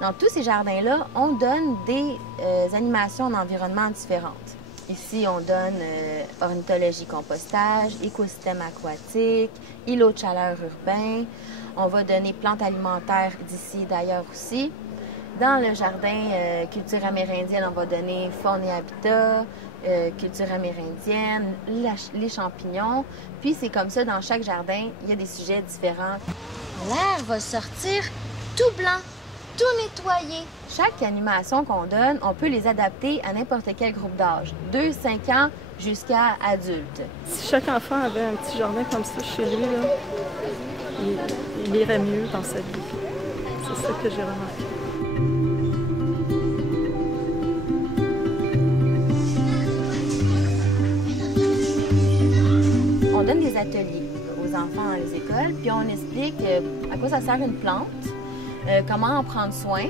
Dans tous ces jardins-là, on donne des animations en environnement différentes. Ici, on donne ornithologie compostage, écosystème aquatique, îlot de chaleur urbain. On va donner plantes alimentaires d'ici et d'ailleurs aussi. Dans le jardin culture amérindienne, on va donner faune et habitat, culture amérindienne, les champignons. Puis c'est comme ça, dans chaque jardin, il y a des sujets différents. L'air va sortir tout blanc, tout nettoyé. Chaque animation qu'on donne, on peut les adapter à n'importe quel groupe d'âge, 2-5 ans jusqu'à adulte. Si chaque enfant avait un petit jardin comme ça chez lui, là, il irait mieux dans sa vie. C'est ça que j'ai remarqué. On donne des ateliers aux enfants dans les écoles, puis on explique à quoi ça sert une plante, comment en prendre soin.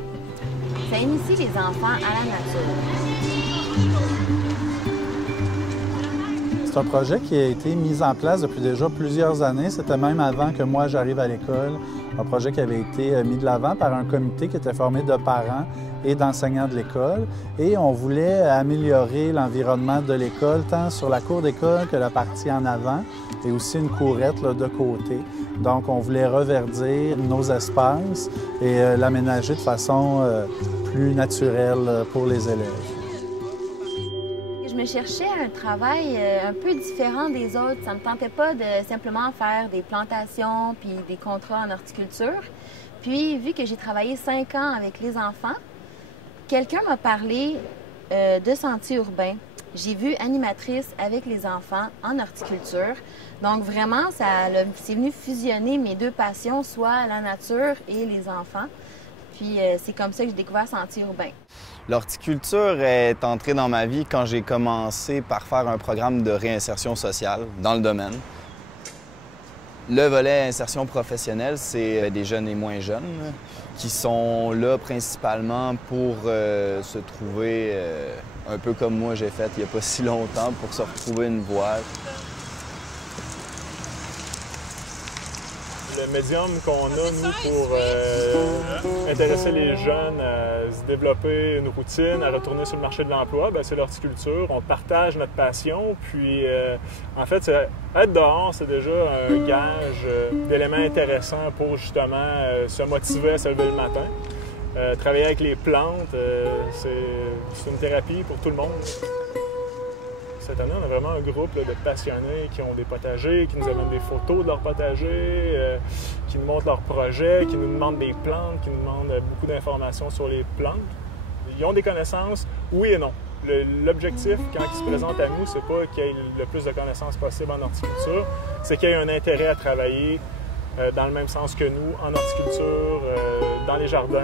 Ça initie les enfants à la nature. C'est un projet qui a été mis en place depuis déjà plusieurs années. C'était même avant que moi j'arrive à l'école. Un projet qui avait été mis de l'avant par un comité qui était formé de parents et d'enseignants de l'école. Et on voulait améliorer l'environnement de l'école, tant sur la cour d'école que la partie en avant, et aussi une courette là, de côté. Donc, on voulait reverdir nos espaces et l'aménager de façon plus naturelle pour les élèves. Je me cherchais un travail un peu différent des autres. Ça ne me tentait pas de simplement faire des plantations puis des contrats en horticulture. Puis, vu que j'ai travaillé 5 ans avec les enfants, quelqu'un m'a parlé de sentiers urbains. J'ai vu animatrice avec les enfants en horticulture. Donc vraiment, c'est venu fusionner mes deux passions, soit la nature et les enfants. Puis c'est comme ça que j'ai découvert Sentiers urbains. L'horticulture est entrée dans ma vie quand j'ai commencé par faire un programme de réinsertion sociale dans le domaine. Le volet insertion professionnelle, c'est des jeunes et moins jeunes qui sont là principalement pour se trouver, un peu comme moi j'ai fait il n'y a pas si longtemps, pour se retrouver une voie. Le médium qu'on a, nous, pour intéresser les jeunes à se développer une routine, à retourner sur le marché de l'emploi, c'est l'horticulture. On partage notre passion, puis en fait, être dehors, c'est déjà un gage d'éléments intéressants pour justement se motiver à se lever le matin. Travailler avec les plantes, c'est une thérapie pour tout le monde. Cette année, on a vraiment un groupe de passionnés qui ont des potagers, qui nous amènent des photos de leurs potagers, qui nous montrent leurs projets, qui nous demandent des plantes, qui nous demandent beaucoup d'informations sur les plantes. Ils ont des connaissances, oui et non. L'objectif, quand ils se présentent à nous, c'est pas qu'il y ait le plus de connaissances possible en horticulture, c'est qu'il y ait un intérêt à travailler dans le même sens que nous, en horticulture, dans les jardins,